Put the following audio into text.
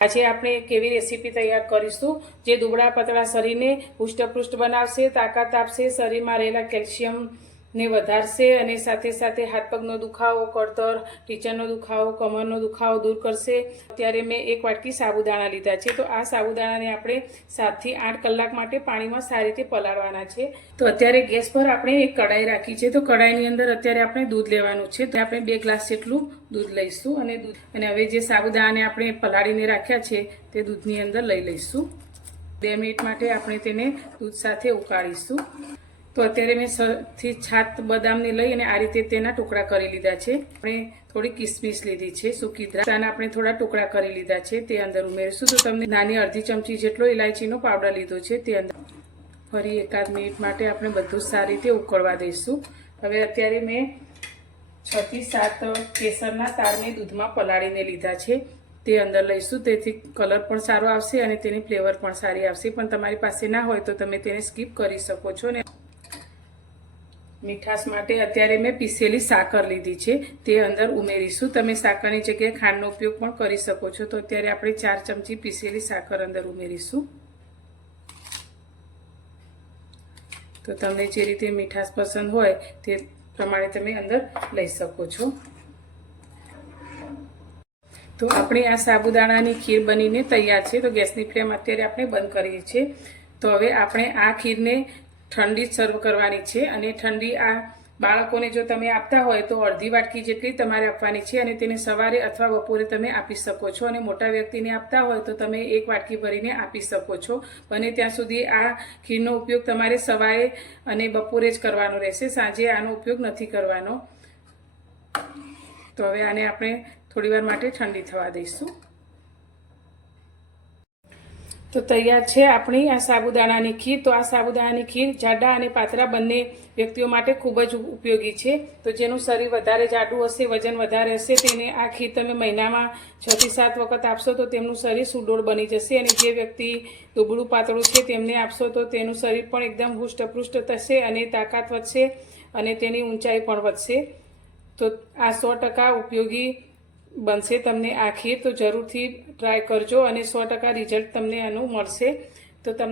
આજે આપણે એક એવી રેસીપી તૈયાર કરીશું જે દુબળા પતળા શરીરને હૃષ્ટપુષ્ટ બનાવશે, તાકાત આપશે, શરીરમાં રહેલા કેલ્શિયમને વધારશે અને સાથે સાથે હાથ પગનો દુખાવો, કળતર, ટીચરનો દુખાવો, કમરનો દુખાવો દૂર કરશે। અત્યારે મેં એક વાટકી સાબુદાણા લીધા છે, તો આ સાબુદાણાને આપણે 7 થી 8 કલાક માટે પાણીમાં સારી રીતે પલાળવાના છે। તો અત્યારે ગેસ પર આપણે એક કડાઈ રાખી છે, તો કડાઈની અંદર અત્યારે આપણે દૂધ લેવાનું છે, તો આપણે 2 ગ્લાસ જેટલું દૂધ લઈશું અને હવે જે સાબુદાણાને આપણે પલાળીને રાખ્યા છે તે દૂધની અંદર લઈ લઈશું। 2 મિનિટ માટે આપણે તેને દૂધ સાથે ઉકાળીશું। તો અત્યારે મેં સરથી છાત બદામને લઈ અને આ રીતે તેના ટુકડા કરી લીધા છે। આપણે થોડી કિસમિસ લીધી છે, સૂકી દ્રાક્ષના આપણે થોડા ટુકડા કરી લીધા છે, તે અંદર ઉમેરીશું। તો તમને નાની અડધી ચમચી જેટલો ઇલાયચીનો પાવડર લીધો છે, તે અંદર ફરી એકાદ મિનિટ માટે આપણે બધું સારી રીતે ઉકળવા દઈશું। હવે અત્યારે મેં 6 થી 7 કેસરના તારને દૂધમાં પલાળીને લીધા છે, તે અંદર લઈશું। તેથી કલર પણ સારો આવશે અને તેની ફ્લેવર પણ સારી આવશે, પણ તમારી પાસે ના હોય તો તમે તેને સ્કીપ કરી શકો છો ને। મીઠાશ માટે અત્યારે મેં પીસેલી સાકર લીધી છે, તે અંદર ઉમેરીશું। તમે સાકરની જગ્યાએ ખાંડનો ઉપયોગ પણ કરી શકો છો। તો અત્યારે આપણે 4 ચમચી પીસેલી સાકર અંદર ઉમેરીશું। તો તમને જે રીતે મીઠાશ પસંદ હોય તે પ્રમાણે તમે અંદર લઈ શકો છો। તો આપણી આ સાબુદાણાની ખીર બનીને તૈયાર છે। તો ગેસની ફ્લેમ અત્યારે આપણે બંધ કરીએ છીએ। તો હવે આપણે આ ખીરને ઠંડી સર્વ કરવાની છે અને ઠંડી આ બાળકોને જો તમે આપતા હોય તો અડધી વાટકી જેટલી તમારે આપવાની છે અને તેને સવારે અથવા બપોરે તમે આપી શકો છો। અને મોટા વ્યક્તિને આપતા હોય તો તમે 1 વાટકી ભરીને આપી શકો છો। બને ત્યાં સુધી આ ખીરનો ઉપયોગ તમારે સવારે અને બપોરે જ કરવાનો રહેશે, સાંજે આનો ઉપયોગ નથી કરવાનો। તો હવે આને આપણે થોડીવાર માટે ઠંડી થવા દઈશું। તો તૈયાર છે આપણી આ સાબુદાણાની ખીર। તો આ સાબુદાણાની ખીર જાડા અને પાતળા બંને વ્યક્તિઓ માટે ખૂબ જ ઉપયોગી છે। તો જેનું શરીર વધારે જાડું હશે, વજન વધારે હશે, તેને આ ખીર તમે મહિનામાં 6 થી 7 વખત આપશો તો તેમનું શરીર સુડોળ બની જશે। અને જે વ્યક્તિ દુબળું પાતળું છે તેમને આપશો તો તેનું શરીર પણ એકદમ હૃષ્ટપુષ્ટ થશે અને તાકાત વધશે અને તેની ઊંચાઈ પણ વધશે। તો આ 100% ઉપયોગી બનશે તમને આ ખીર। તો જરૂરથી ટ્રાય કરજો અને 100% રિઝલ્ટ તમને આનું મળશે। તો તમને